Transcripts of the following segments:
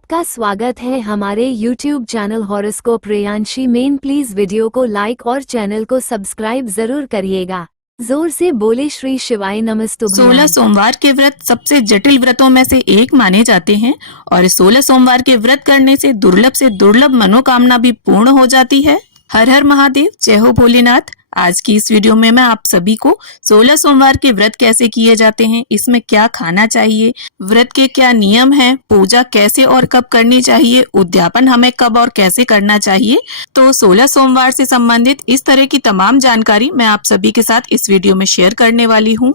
आपका स्वागत है हमारे YouTube चैनल हॉरोस्कोप रेयांशी मेन। प्लीज वीडियो को लाइक और चैनल को सब्सक्राइब जरूर करिएगा। जोर से बोले श्री शिवाय नमस्तुभ्याम। 16 सोमवार के व्रत सबसे जटिल व्रतों में से एक माने जाते हैं और 16 सोमवार के व्रत करने से दुर्लभ मनोकामना भी पूर्ण हो जाती है। हर हर महादेव, जय हो भोलेनाथ। आज की इस वीडियो में मैं आप सभी को 16 सोमवार के व्रत कैसे किए जाते हैं, इसमें क्या खाना चाहिए, व्रत के क्या नियम हैं, पूजा कैसे और कब करनी चाहिए, उद्यापन हमें कब और कैसे करना चाहिए, तो 16 सोमवार से संबंधित इस तरह की तमाम जानकारी मैं आप सभी के साथ इस वीडियो में शेयर करने वाली हूँ।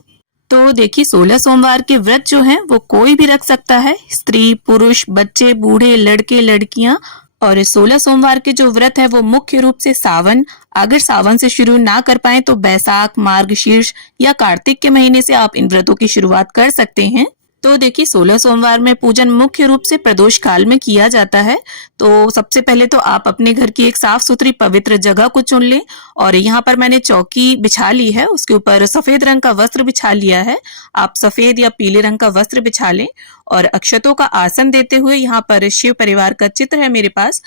तो देखिए, 16 सोमवार के व्रत जो हैं वो कोई भी रख सकता है, स्त्री, पुरुष, बच्चे, बूढ़े, लड़के, लड़कियां। और 16 सोमवार के जो व्रत है वो मुख्य रूप से सावन, अगर सावन से शुरू ना कर पाए तो बैसाख, मार्गशीर्ष या कार्तिक के महीने से आप इन व्रतों की शुरुआत कर सकते हैं। तो देखिए, 16 सोमवार में पूजन मुख्य रूप से प्रदोष काल में किया जाता है। तो सबसे पहले तो आप अपने घर की एक साफ सुथरी पवित्र जगह को चुन लें और यहाँ पर मैंने चौकी बिछा ली है, उसके ऊपर सफेद रंग का वस्त्र बिछा लिया है। आप सफेद या पीले रंग का वस्त्र बिछा लें और अक्षतों का आसन देते हुए, यहाँ पर शिव परिवार का चित्र है मेरे पास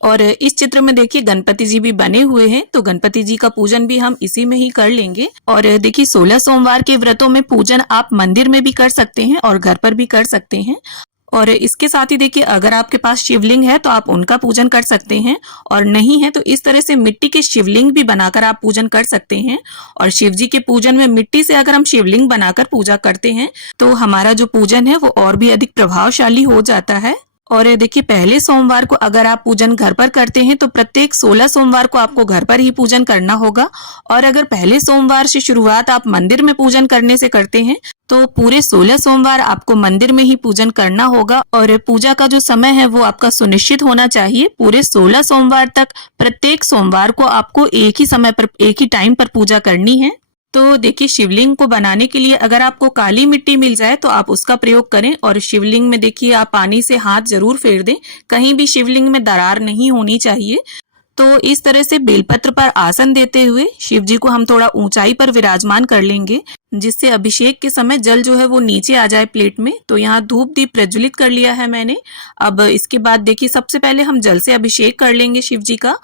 और इस चित्र में देखिए गणपति जी भी बने हुए हैं, तो गणपति जी का पूजन भी हम इसी में ही कर लेंगे। और देखिए, 16 सोमवार के व्रतों में पूजन आप मंदिर में भी कर सकते हैं और घर पर भी कर सकते हैं। और इसके साथ ही देखिए, अगर आपके पास शिवलिंग है तो आप उनका पूजन कर सकते हैं और नहीं है तो इस तरह से मिट्टी के शिवलिंग भी बनाकर आप पूजन कर सकते हैं। और शिव जी के पूजन में मिट्टी से अगर हम शिवलिंग बनाकर पूजा करते हैं तो हमारा जो पूजन है वो और भी अधिक प्रभावशाली हो जाता है। और देखिए, पहले सोमवार को अगर आप पूजन घर पर करते हैं तो प्रत्येक 16 सोमवार को आपको घर पर ही पूजन करना होगा। और अगर पहले सोमवार से शुरुआत आप मंदिर में पूजन करने से करते हैं तो पूरे 16 सोमवार आपको मंदिर में ही पूजन करना होगा। और पूजा का जो समय है वो आपका सुनिश्चित होना चाहिए। पूरे 16 सोमवार तक प्रत्येक सोमवार को आपको एक ही समय पर, एक ही टाइम पर पूजा करनी है। तो देखिए, शिवलिंग को बनाने के लिए अगर आपको काली मिट्टी मिल जाए तो आप उसका प्रयोग करें और शिवलिंग में देखिए आप पानी से हाथ जरूर फेर दें, कहीं भी शिवलिंग में दरार नहीं होनी चाहिए। तो इस तरह से बेलपत्र पर आसन देते हुए शिव जी को हम थोड़ा ऊंचाई पर विराजमान कर लेंगे, जिससे अभिषेक के समय जल जो है वो नीचे आ जाए प्लेट में। तो यहाँ धूप दीप प्रज्वलित कर लिया है मैंने। अब इसके बाद देखिए, सबसे पहले हम जल से अभिषेक कर लेंगे शिव जी का।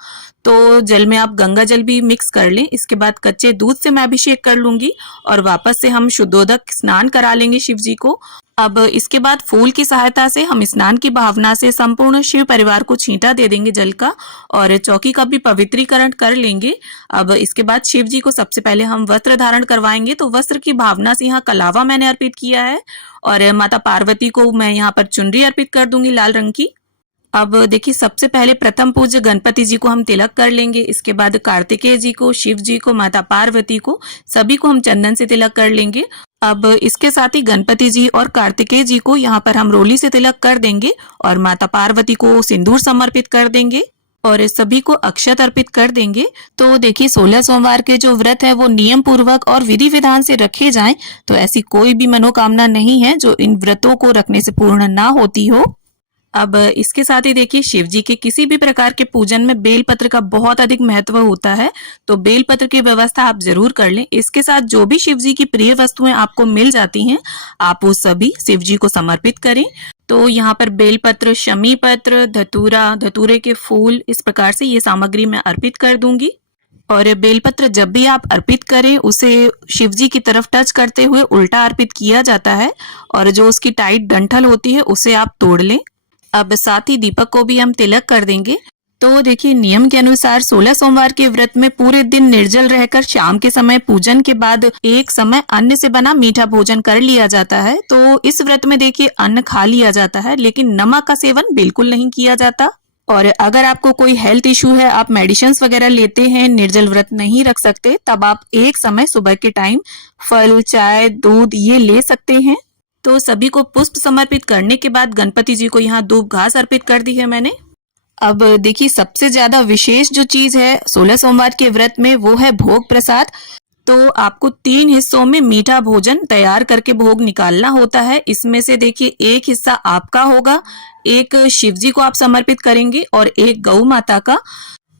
तो जल में आप गंगा जल भी मिक्स कर लें। इसके बाद कच्चे दूध से मैं अभिषेक कर लूंगी और वापस से हम शुद्धोदक स्नान करा लेंगे शिव जी को। अब इसके बाद फूल की सहायता से हम स्नान की भावना से संपूर्ण शिव परिवार को छींटा दे देंगे जल का और चौकी का भी पवित्रीकरण कर लेंगे। अब इसके बाद शिव जी को सबसे पहले हम वस्त्र धारण करवाएंगे। तो वस्त्र की भावना से यहाँ कलावा मैंने अर्पित किया है और माता पार्वती को मैं यहाँ पर चुनरी अर्पित कर दूंगी लाल रंग की। अब देखिए, सबसे पहले प्रथम पूज्य गणपति जी को हम तिलक कर लेंगे। इसके बाद कार्तिकेय जी को, शिव जी को, माता पार्वती को, सभी को हम चंदन से तिलक कर लेंगे। अब इसके साथ ही गणपति जी और कार्तिकेय जी को यहाँ पर हम रोली से तिलक कर देंगे और माता पार्वती को सिंदूर समर्पित कर देंगे और सभी को अक्षत अर्पित कर देंगे। तो देखिए, 16 सोमवार के जो व्रत है वो नियम पूर्वक और विधि विधान से रखे जाएं तो ऐसी कोई भी मनोकामना नहीं है जो इन व्रतों को रखने से पूर्ण ना होती हो। अब इसके साथ ही देखिए, शिव जी के किसी भी प्रकार के पूजन में बेलपत्र का बहुत अधिक महत्व होता है, तो बेलपत्र की व्यवस्था आप जरूर कर लें। इसके साथ जो भी शिव जी की प्रिय वस्तुएं आपको मिल जाती हैं आप वो सभी शिव जी को समर्पित करें। तो यहाँ पर बेलपत्र, शमी पत्र, धतूरा, धतूरे के फूल, इस प्रकार से ये सामग्री मैं अर्पित कर दूंगी। और बेलपत्र जब भी आप अर्पित करें उसे शिव जी की तरफ टच करते हुए उल्टा अर्पित किया जाता है और जो उसकी टाइट डंठल होती है उसे आप तोड़ लें। अब साथ ही दीपक को भी हम तिलक कर देंगे। तो देखिए, नियम के अनुसार 16 सोमवार के व्रत में पूरे दिन निर्जल रहकर शाम के समय पूजन के बाद एक समय अन्न से बना मीठा भोजन कर लिया जाता है। तो इस व्रत में देखिए, अन्न खा लिया जाता है लेकिन नमक का सेवन बिल्कुल नहीं किया जाता। और अगर आपको कोई हेल्थ इशू है, आप मेडिसिन वगैरह लेते हैं, निर्जल व्रत नहीं रख सकते, तब आप एक समय सुबह के टाइम फल, चाय, दूध ये ले सकते हैं। तो सभी को पुष्प समर्पित करने के बाद गणपति जी को यहाँ धूप घास अर्पित कर दी है मैंने। अब देखिए, सबसे ज्यादा विशेष जो चीज है 16 सोमवार के व्रत में वो है भोग प्रसाद। तो आपको 3 हिस्सों में मीठा भोजन तैयार करके भोग निकालना होता है। इसमें से देखिए, एक हिस्सा आपका होगा, एक शिव जी को आप समर्पित करेंगे और एक गौ माता का।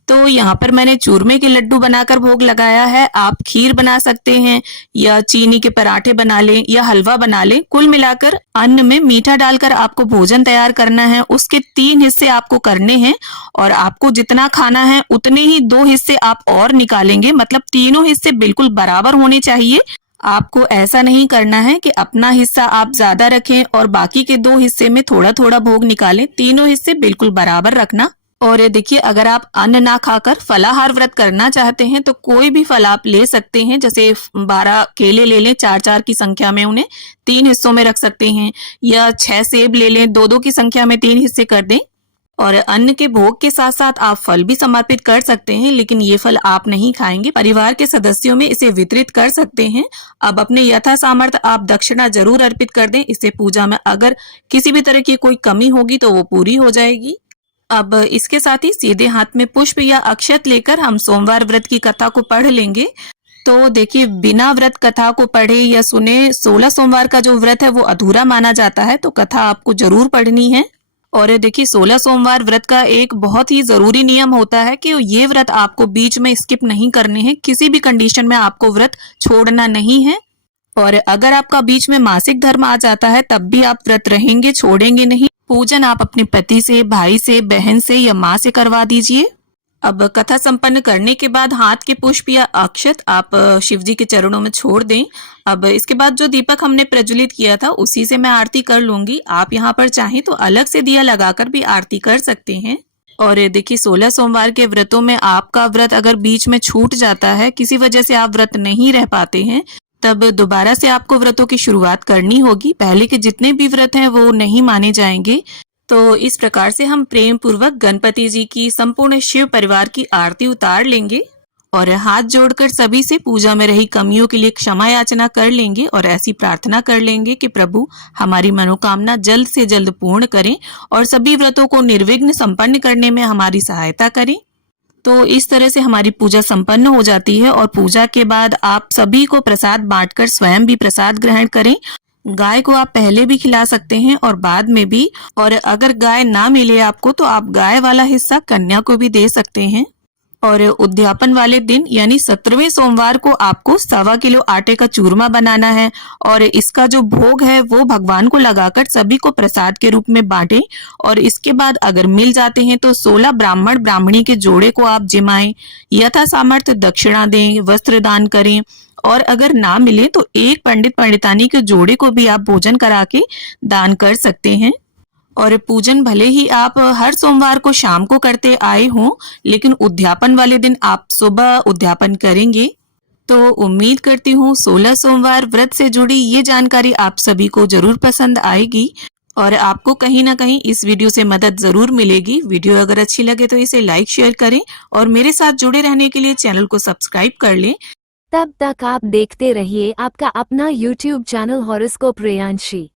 तो यहाँ पर मैंने चूरमे के लड्डू बनाकर भोग लगाया है। आप खीर बना सकते हैं या चीनी के पराठे बना लें या हलवा बना लें। कुल मिलाकर अन्न में मीठा डालकर आपको भोजन तैयार करना है। उसके 3 हिस्से आपको करने हैं और आपको जितना खाना है उतने ही 2 हिस्से आप और निकालेंगे, मतलब तीनों हिस्से बिल्कुल बराबर होने चाहिए। आपको ऐसा नहीं करना है कि अपना हिस्सा आप ज्यादा रखें और बाकी के 2 हिस्से में थोड़ा थोड़ा भोग निकालें। तीनों हिस्से बिल्कुल बराबर रखना। और देखिए, अगर आप अन्न ना खाकर फलाहार व्रत करना चाहते हैं तो कोई भी फल आप ले सकते हैं। जैसे 12 केले ले लें 4-4 की संख्या में, उन्हें 3 हिस्सों में रख सकते हैं, या 6 सेब ले लें 2-2 की संख्या में 3 हिस्से कर दें। और अन्न के भोग के साथ साथ आप फल भी समर्पित कर सकते हैं, लेकिन ये फल आप नहीं खाएंगे, परिवार के सदस्यों में इसे वितरित कर सकते हैं। अब अपने यथा सामर्थ्य आप दक्षिणा जरूर अर्पित कर दें। इससे पूजा में अगर किसी भी तरह की कोई कमी होगी तो वो पूरी हो जाएगी। अब इसके साथ ही सीधे हाथ में पुष्प या अक्षत लेकर हम सोमवार व्रत की कथा को पढ़ लेंगे। तो देखिए, बिना व्रत कथा को पढ़े या सुने 16 सोमवार का जो व्रत है वो अधूरा माना जाता है, तो कथा आपको जरूर पढ़नी है। और देखिए, 16 सोमवार व्रत का एक बहुत ही जरूरी नियम होता है कि ये व्रत आपको बीच में स्किप नहीं करने हैं। किसी भी कंडीशन में आपको व्रत छोड़ना नहीं है। और अगर आपका बीच में मासिक धर्म आ जाता है तब भी आप व्रत रहेंगे, छोड़ेंगे नहीं। पूजन आप अपने पति से, भाई से, बहन से या माँ से करवा दीजिए। अब कथा संपन्न करने के बाद हाथ के पुष्प या अक्षत आप शिव जी के चरणों में छोड़ दें। अब इसके बाद जो दीपक हमने प्रज्वलित किया था उसी से मैं आरती कर लूंगी। आप यहाँ पर चाहें तो अलग से दिया लगाकर भी आरती कर सकते हैं। और देखिए, 16 सोमवार के व्रतों में आपका व्रत अगर बीच में छूट जाता है, किसी वजह से आप व्रत नहीं रह पाते हैं, तब दोबारा से आपको व्रतों की शुरुआत करनी होगी। पहले के जितने भी व्रत हैं वो नहीं माने जाएंगे। तो इस प्रकार से हम प्रेम पूर्वक गणपति जी की संपूर्ण शिव परिवार की आरती उतार लेंगे और हाथ जोड़कर सभी से पूजा में रही कमियों के लिए क्षमा याचना कर लेंगे और ऐसी प्रार्थना कर लेंगे कि प्रभु हमारी मनोकामना जल्द से जल्द पूर्ण करें और सभी व्रतों को निर्विघ्न संपन्न करने में हमारी सहायता करें। तो इस तरह से हमारी पूजा संपन्न हो जाती है और पूजा के बाद आप सभी को प्रसाद बांटकर स्वयं भी प्रसाद ग्रहण करें। गाय को आप पहले भी खिला सकते हैं और बाद में भी, और अगर गाय ना मिले आपको तो आप गाय वाला हिस्सा कन्या को भी दे सकते हैं। और उद्यापन वाले दिन यानी 17वें सोमवार को आपको 1.25 किलो आटे का चूरमा बनाना है और इसका जो भोग है वो भगवान को लगाकर सभी को प्रसाद के रूप में बांटें। और इसके बाद अगर मिल जाते हैं तो 16 ब्राह्मण ब्राह्मणी के जोड़े को आप जिमाएं, यथा सामर्थ्य दक्षिणा दें, वस्त्र दान करें। और अगर ना मिले तो एक पंडित पंडितानी के जोड़े को भी आप भोजन करा के दान कर सकते हैं। और पूजन भले ही आप हर सोमवार को शाम को करते आए हों, लेकिन उद्यापन वाले दिन आप सुबह उद्यापन करेंगे। तो उम्मीद करती हूँ 16 सोमवार व्रत से जुड़ी ये जानकारी आप सभी को जरूर पसंद आएगी और आपको कहीं ना कहीं इस वीडियो से मदद जरूर मिलेगी। वीडियो अगर अच्छी लगे तो इसे लाइक शेयर करें और मेरे साथ जुड़े रहने के लिए चैनल को सब्सक्राइब कर लें। तब तक आप देखते रहिए आपका अपना YouTube चैनल हॉरोस्कोप प्रेयांशी।